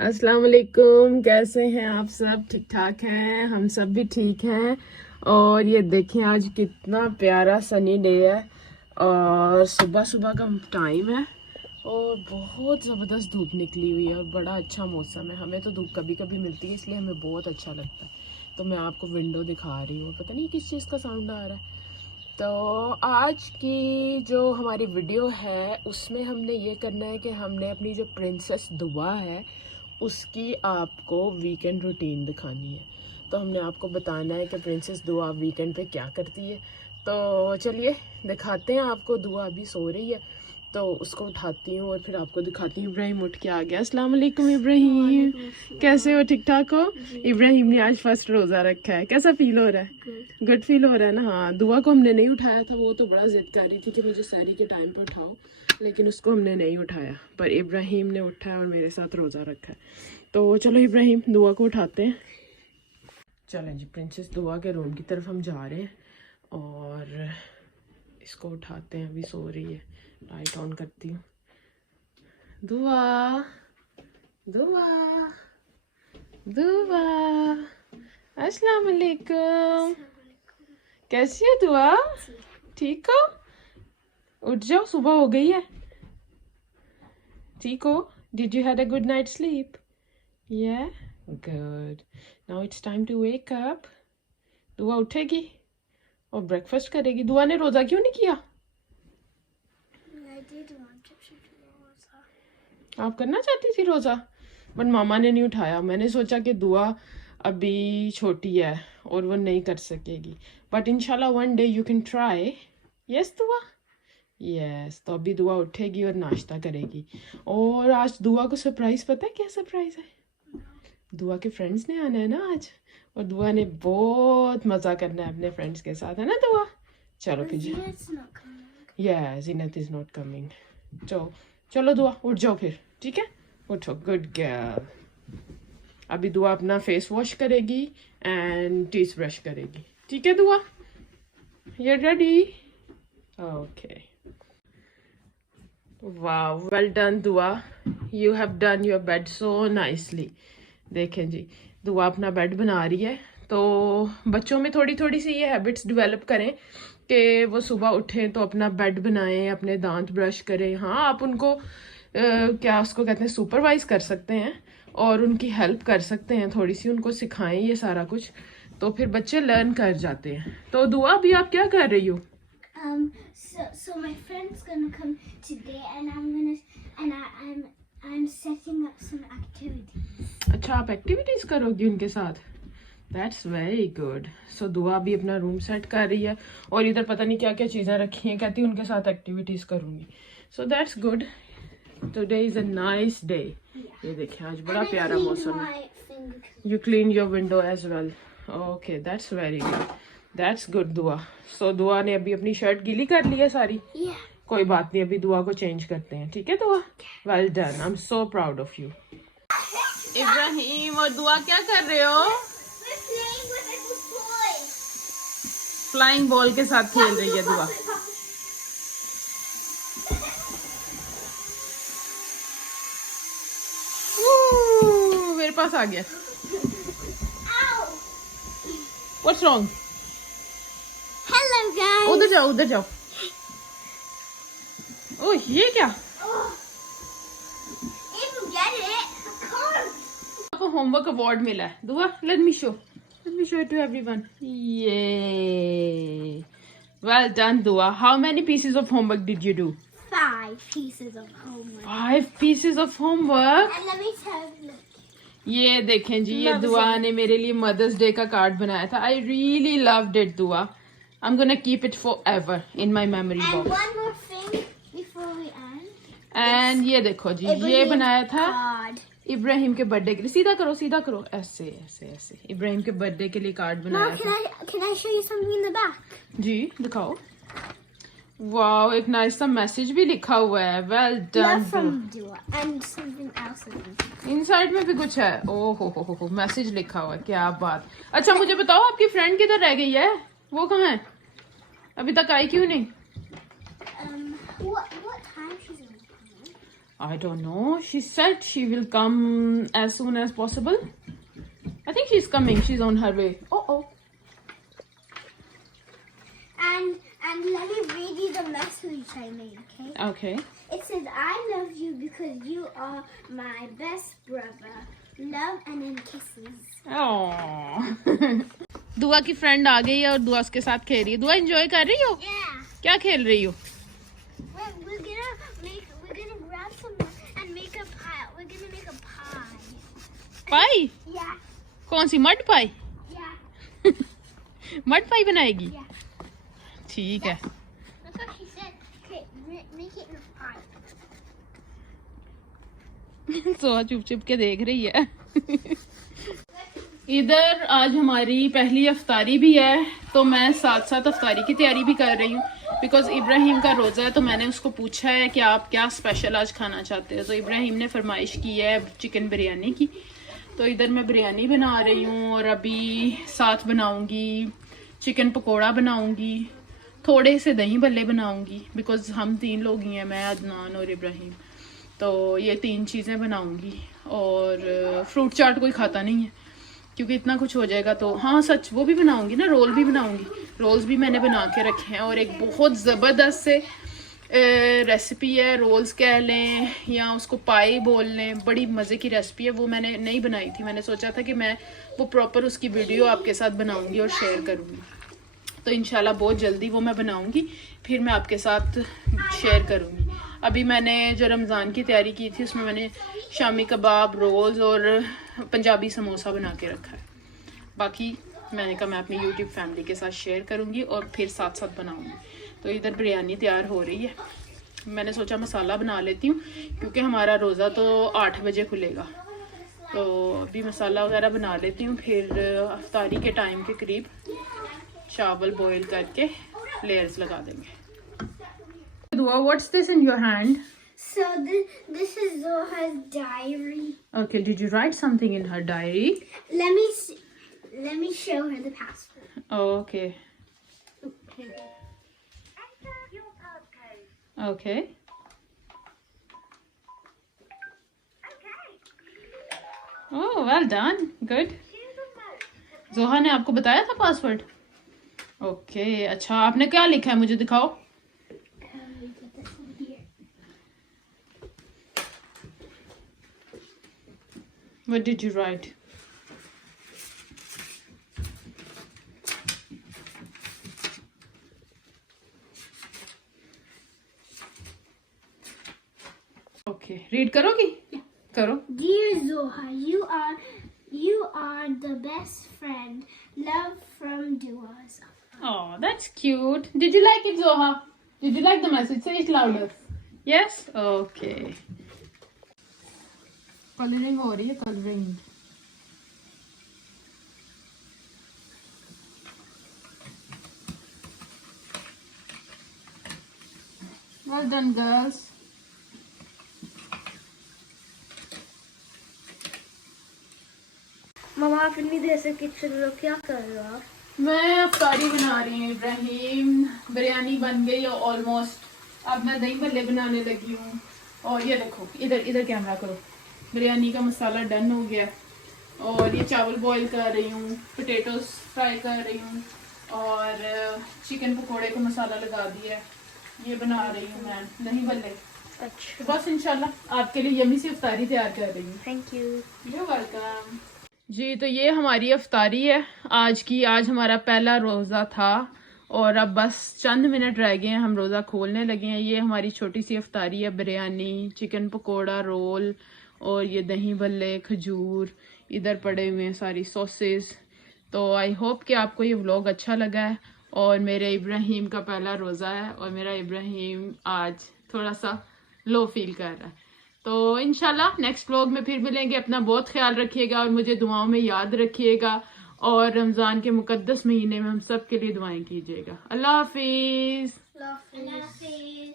अस्सलाम वालेकुम। कैसे हैं आप सब? ठीक ठाक हैं? हम सब भी ठीक हैं। और ये देखें आज कितना प्यारा सनी डे है और सुबह सुबह का टाइम है और बहुत ज़बरदस्त धूप निकली हुई है और बड़ा अच्छा मौसम है। हमें तो धूप कभी कभी मिलती है इसलिए हमें बहुत अच्छा लगता है। तो मैं आपको विंडो दिखा रही हूँ, पता नहीं किस चीज़ का साउंड आ रहा है। तो आज की जो हमारी वीडियो है उसमें हमने ये करना है कि हमने अपनी जो प्रिंसेस दुआ है उसकी आपको वीकेंड रूटीन दिखानी है। तो हमने आपको बताना है कि प्रिंसेस दुआ वीकेंड पे क्या करती है। तो चलिए दिखाते हैं आपको। दुआ अभी सो रही है तो उसको उठाती हूँ और फिर आपको दिखाती हूँ। इब्राहिम उठ के आ गया। अस्सलाम वालेकुम इब्राहिम, कैसे हो? ठीक ठाक हो? इब्राहिम ने आज फर्स्ट रोज़ा रखा है। कैसा फील हो रहा है? गुड फील हो रहा है ना? हाँ, दुआ को हमने नहीं उठाया था, वो तो बड़ा जिद कर रही थी कि मुझे सहरी के टाइम पर उठाओ, लेकिन उसको हमने नहीं उठाया। पर इब्राहिम ने उठाया और मेरे साथ रोज़ा रखा है। तो चलो इब्राहिम दुआ को उठाते हैं। चलें जी, प्रिंसेस दुआ के रूम की तरफ हम जा रहे हैं और इसको उठाते हैं। अभी सो रही है। लाइट ऑन करती हूँ। दुआ दुआ दुआ, अस्सलाम वालेकुम। कैसी हो दुआ? ठीक हो? उठ जाओ, सुबह हो गई है। ठीक हो? Did you had a good night's sleep? Yeah? Good. Now it's time to wake up. दुआ उठेगी और ब्रेकफास्ट करेगी। दुआ ने रोज़ा क्यों नहीं किया? आप करना चाहती थी रोज़ा, बट मामा ने नहीं उठाया। मैंने सोचा कि दुआ अभी छोटी है और वो नहीं कर सकेगी, बट इंशाल्लाह one day you can try. Yes दुआ? यस। तो अभी दुआ उठेगी और नाश्ता करेगी। और आज दुआ को सरप्राइज, पता है क्या सरप्राइज है? दुआ के फ्रेंड्स ने आना है ना आज, और दुआ ने बहुत मज़ा करना है अपने फ्रेंड्स के साथ, है ना दुआ? चलो फिर। Yes, Zeenat is not coming. तो चलो दुआ उठ जाओ फिर, ठीक है? उठो, गुड गर्ल। अभी दुआ अपना फेस वॉश करेगी एंड टीथ ब्रश करेगी, ठीक है दुआ? You ready? ओके। वाह, वेल डन दुआ, you have done your bed so nicely. देखें जी, दुआ अपना बेड बना रही है। तो बच्चों में थोड़ी थोड़ी सी ये हैबिट्स डेवलप करें कि वो सुबह उठें तो अपना बेड बनाएं, अपने दांत ब्रश करें। हाँ, आप उनको क्या उसको कहते हैं, सुपरवाइज कर सकते हैं और उनकी हेल्प कर सकते हैं, थोड़ी सी उनको सिखाएं ये सारा कुछ, तो फिर बच्चे लर्न कर जाते हैं। तो दुआ अभी आप क्या कर रही हो? So my friend's gonna come today, and I'm setting up some activities. अच्छा, आप एक्टिविटीज करोगी उनके साथ? That's very good. सो दुआ भी अपना रूम सेट कर रही है और इधर पता नहीं क्या क्या चीज़ें रखी हैं, कहती उनके साथ एक्टिविटीज करूंगी। So that's good. Today is a nice day. ये देखें आज बड़ा प्यारा मौसम है। You clean your window as well. Okay, that's very good, that's good Dua. So दुआ ने अभी अपनी शर्ट गीली कर ली है सारी। कोई बात नहीं, अभी दुआ को चेंज करते हैं, ठीक है दुआ? Well done, I am so proud of you. Ibrahim और दुआ क्या कर रहे हो? फ्लाइंग बॉल के साथ खेल रही है दुआ। मेरे पास आ गया। What's wrong? Hello guys. उधर जाओ, उधर जाओ। ओह, ये क्या? If you get it, आपको होमवर्क अवार्ड मिला है Dua. Let me show it to everyone. ये well done Dua. How many pieces of homework did you do? 5 pieces of homework. 5 pieces of homework? And let me tell you. ये देखें जी, ये दुआ ने मेरे लिए मदर्स डे का कार्ड बनाया था। आई रियली लव्ड इट दुआ। I am gonna keep it forever in my memory And box. one more thing before we end. And ये देखो जी, ये बनाया था Card. इब्राहिम के बर्थडे के लिए। सीधा करो, सीधा करो, ऐसे ऐसे ऐसे। इब्राहिम के बर्थडे के लिए कार्ड बनाया Now, था। can I show you something in the back? जी दिखाओ। वाओ, एक नाइस सा मैसेज भी लिखा हुआ है। Well done. Love from Dua and something else. Inside में भी कुछ है। ओ हो, मैसेज लिखा हुआ है, क्या बात। अच्छा मुझे बताओ, आपकी फ्रेंड किधर रह गई है? वो कहाँ है? अभी तक आई क्यों नहीं? What time she's gonna come? I don't know. She said she will come as soon as possible. I think she's coming. She's on her way. Oh. And let me read you the message I made, okay? Okay. It says, I love you because you are my best brother. Love and then kisses. Oh. दुआ की friend आ गई है और दुआ उसके साथ खेल रही है. दुआ एंजॉय कर रही हो? Yeah. क्या खेल रही हो? We're gonna grab some and make a pie. We're gonna make a pie. Pi? Yeah. कौन सी मड पाई? Yeah. मड पाई बनाएगी? Yeah. ठीक है. That's what she said. Okay, make it in a pie. Soha चुप चुप के देख रही है. इधर आज हमारी पहली अफ्तारी भी है, तो मैं साथ साथ अफ्तारी की तैयारी भी कर रही हूँ. बिकॉज इब्राहिम का रोज़ा है, तो मैंने उसको पूछा है कि आप क्या स्पेशल आज खाना चाहते हो. तो इब्राहिम ने फरमाइश की है चिकन बिरयानी की. तो इधर मैं बिरयानी बना रही हूँ और अभी साथ बनाऊँगी चिकन पकोड़ा बनाऊँगी, थोड़े से दही भल्ले बनाऊँगी. बिकॉज हम 3 लोग ही हैं, मैं, अदनान और इब्राहिम. तो ये 3 चीज़ें बनाऊँगी. और फ्रूट चाट कोई खाता नहीं है क्योंकि इतना कुछ हो जाएगा. तो हाँ सच, वो भी बनाऊंगी ना, रोल भी बनाऊंगी. रोल्स भी मैंने बना के रखे हैं और एक बहुत ज़बरदस्त से रेसिपी है. रोल्स कह लें या उसको पाई बोल लें, बड़ी मज़े की रेसिपी है. वो मैंने नहीं बनाई थी. मैंने सोचा था कि मैं वो प्रॉपर उसकी वीडियो आपके साथ बनाऊंगी और शेयर करूंगी. तो इंशाल्लाह बहुत जल्दी वो मैं बनाऊंगी, फिर मैं आपके साथ शेयर करूंगी. अभी मैंने जो रमज़ान की तैयारी की थी उसमें मैंने शामी कबाब, रोल्स और पंजाबी समोसा बना के रखा है. बाकी मैंने कहा मैं अपनी यूट्यूब फैमिली के साथ शेयर करूंगी और फिर साथ साथ बनाऊंगी. तो इधर बिरयानी तैयार हो रही है. मैंने सोचा मसाला बना लेती हूँ क्योंकि हमारा रोज़ा तो 8 बजे खुलेगा. तो अभी मसाला वगैरह बना लेती हूँ, फिर अफ्तारी के टाइम के करीब चावल बॉईल करके लेयर्स लगा देंगे. Dua, what's this in your hand? So this is Zoha's diary. Okay, did you write something in her diary? Let me show her the password. Oh, okay. Okay. Oh, well done. Good. जोहा ने आपको बताया था password? Okay, अच्छा. आपने क्या लिखा है, मुझे दिखाओ. What did you write? Okay, read करोगी? Yeah. करो. Dear Zoha, you are the best friend. Love from Duas. Oh, that's cute. Did you like it, Zoha? Did you like the message? Say it louder. Yes? Okay. Colouring हो रही है, colouring. Well done, girls. मम्मा आप इतनी देर से kitchen में क्या कर रहे हो आप? मैं अफ्तारी बना रही हूँ इब्राहिम. बिरयानी बन गई है ऑलमोस्ट. अब मैं दही भल्ले बनाने लगी हूँ. और ये देखो, इधर इधर कैमरा करो. बिरयानी का मसाला डन हो गया और ये चावल बॉईल कर रही हूँ, पोटैटोस फ्राई कर रही हूँ और चिकन पकोड़े का मसाला लगा दिया है. ये बना रही हूँ मैं दही भल्ले. अच्छा. बस इंशाल्लाह आपके लिए यमी सी अफ्तारी तैयार कर रही हूँ. Thank you. You welcome. जी, तो ये हमारी अफ्तारी है आज की. आज हमारा पहला रोज़ा था और अब बस चंद मिनट रह गए हैं, हम रोज़ा खोलने लगे हैं. ये हमारी छोटी सी अफ्तारी है. बिरयानी, चिकन पकोड़ा, रोल और ये दही भल्ले, खजूर, इधर पड़े हुए हैं सारी सॉसेस. तो आई होप कि आपको ये व्लॉग अच्छा लगा है. और मेरे इब्राहिम का पहला रोज़ा है और मेरा इब्राहिम आज थोड़ा सा लो फील कर रहा है. तो इंशाल्लाह नेक्स्ट व्लॉग में फिर मिलेंगे. अपना बहुत ख्याल रखिएगा और मुझे दुआओं में याद रखिएगा. और रमज़ान के मुकद्दस महीने में हम सब के लिए दुआएं कीजिएगा. अल्लाह हाफिज़. अल्लाह हाफिज़.